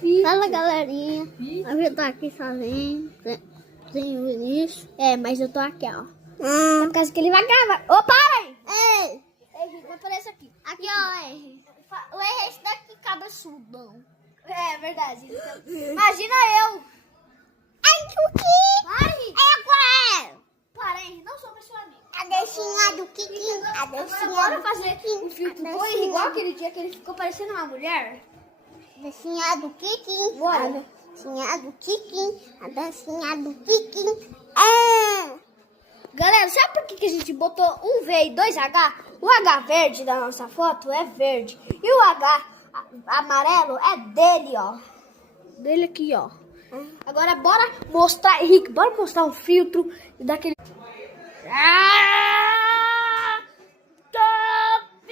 filho. Fala, galerinha. Eu tô aqui sozinho. Sem o Vinícius. Mas eu tô aqui, ó. É por causa que ele vai gravar. Ô, para aí! Ei! Ei, vai aparecer aqui. Aqui, ó, R. O R é esse daqui, cabeçudão. É verdade. Imagina eu. Ai, o quê? Vai! Para aí, não sou pessoa amiga. A dancinha do Kiki. A dancinha Bora do fazer Kiki. um filtro A cor dancinha- igual aquele dia que ele ficou parecendo uma mulher. A dancinha do Kiki. Bora. A dancinha do Kiki. A dancinha do Kiki. É. Galera, sabe por que a gente botou um V e dois H? O H verde da nossa foto é verde. E o H amarelo é dele, ó. Dele aqui, ó. Agora bora mostrar, Henrique, bora mostrar um filtro daquele... Top!